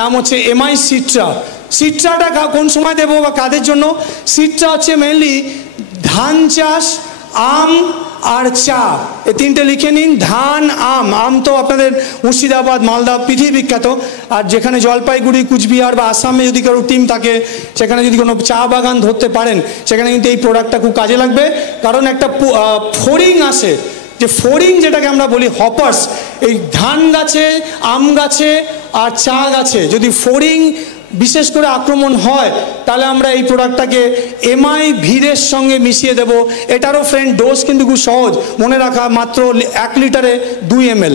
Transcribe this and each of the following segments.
নাম হচ্ছে এমআই সিট্রা। সিট্রাটা কোন সময় দেবো বা কাদের জন্য? সিট্রা হচ্ছে মেনলি ধান চাষ, আম আর চা, এই তিনটে লিখে নিন। ধান, আম। আম তো আপনাদের মুর্শিদাবাদ, মালদা পৃথিবী বিখ্যাত। আর যেখানে জলপাইগুড়ি, কুচবিহার বা আসামে যদি কারো টিম থাকে, সেখানে যদি কোনো চা বাগান ধরতে পারেন, সেখানে কিন্তু এই প্রোডাক্টটা খুব কাজে লাগবে। কারণ একটা ফড়িং আসে, যে ফড়িং যেটাকে আমরা বলি হপার্স, এই ধান গাছে, আম গাছে আর চা গাছে যদি ফড়িং বিশেষ করে আক্রমণ হয়, তাহলে আমরা এই প্রোডাক্টটাকে এমআই ভিরের সঙ্গে মিশিয়ে দেব। এটারও ফ্রেন্ড ডোজ কিন্তু খুব সহজ মনে রাখা, মাত্র 1 লিটারে 2 ml,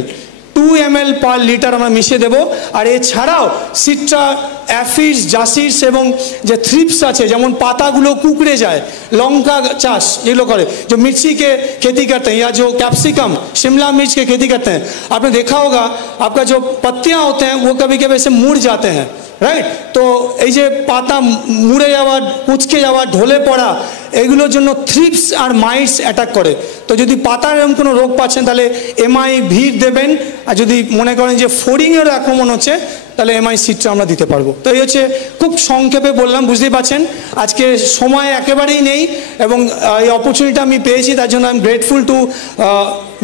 2 ml পার লিটার আমরা মিশিয়ে দেব। আর এছাড়াও সিট্রা, অ্যাফিডস, জাসিডস এবং যে থ্রিপস আছে, যেমন পাতাগুলো কুকড়ে যায়, লঙ্কা চাষ যেগুলো করে, जो मिर्ची के खेती करते हैं या जो कैप्सिकम, शिमला मिर्च के खेती करते हैं, आपने देखा होगा आपका जो पत्तियां होते हैं वो कभी कभी ऐसे मुड़ जाते हैं, রাইট? তো এই যে পাতা মুড়ে যাওয়া, কুচকে যাওয়া, ঢলে পড়া, এগুলোর জন্য থ্রিপস আর মাইটস অ্যাটাক করে। তো যদি পাতার এরকম কোনো রোগ পাচ্ছেন, তাহলে এমআই ভির দেবেন। আর যদি মনে করেন যে ফড়িংয়ের আক্রমণ হচ্ছে, তাহলে এমআই সিট্রা আমরা দিতে পারবো। তো এই হচ্ছে, খুব সংক্ষেপে বললাম, বুঝতেই পারছেন আজকে সময় একেবারেই নেই, এবং এই অপরচুনিটি আমি পেয়েছি, তার জন্য I am grateful to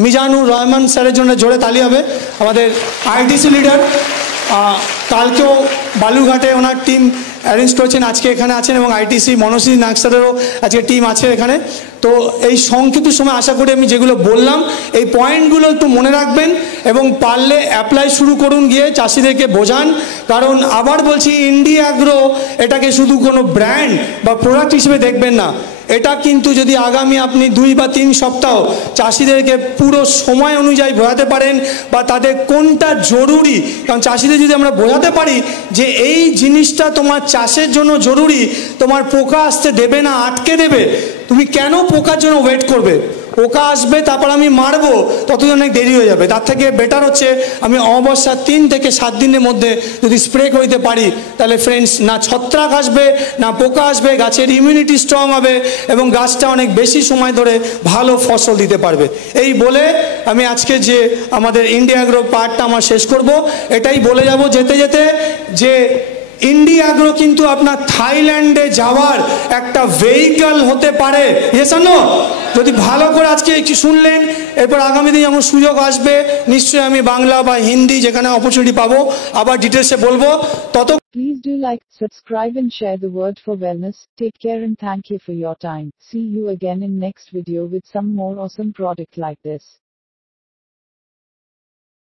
Mizanur Rahman স্যারের জন্য জোরে তালি হবে, আমাদের আইটিসি লিডার। কালকেও বালুরঘাটে ওনার টিম অ্যারেঞ্জ করেছেন, আজকে এখানে আছেন, এবং আইটিসি মনসী নাগসারেরও আজকে টিম আছে এখানে। তো এই সংক্ষিপ্ত সময় আশা করি আমি যেগুলো বললাম, এই পয়েন্টগুলো একটু মনে রাখবেন এবং পারলে অ্যাপ্লাই শুরু করুন, গিয়ে চাষিদেরকে বোঝান। কারণ আবার বলছি, ইন্ডিয়া অ্যাগ্রো এটাকে শুধু কোনো ব্র্যান্ড বা প্রোডাক্ট হিসেবে দেখবেন না, এটা কিন্তু যদি আগামী আপনি 2 বা 3 সপ্তাহ চাষিদেরকে পুরো সময় অনুযায়ী বোঝাতে পারেন, বা তাদের কোনটা জরুরি, কারণ চাষিদের যদি আমরা বোঝাতে পারি যে এই জিনিসটা তোমার চাষের জন্য জরুরি, তোমার পোকা আসতে দেবে না, আটকে দেবে, তুমি কেন পোকার জন্য ওয়েট করবে? পোকা আসবে, তারপর আমি মারবো, ততদিন অনেক দেরি হয়ে যাবে। তার থেকে বেটার হচ্ছে আমি অমাবস্যার 3 থেকে 7 দিনের মধ্যে যদি স্প্রে করতে পারি, তাহলে ফ্রেন্ডস, না ছত্রাক আসবে, না পোকা আসবে, গাছের ইমিউনিটি স্ট্রং হবে, এবং গাছটা অনেক বেশি সময় ধরে ভালো ফসল দিতে পারবে। এই বলে আমি আজকে যে আমাদের ইন্ডিয়া অ্যাগ্রো পার্টটা আমার শেষ করব। এটাই বলে যাব যেতে যেতে, যে ইন্ডিয়া অ্যাগ্রো কিন্তু আপনার থাইল্যান্ডে যাওয়ার একটা ভেহিকল হতে পারে। Yes or no? যদি ভালো করে আজকে একটু শুনলেন, এরপর আগামী দিনে যখন সুযোগ আসবে, নিশ্চয়ই আমি বাংলা বা হিন্দি যেখানে অপরচুনিটি পাবো, আবার ডিটেলসে বলবো। তত Please do like, subscribe and share the word for wellness. Take care and thank you for your time. See you again in next video with some more awesome product like this.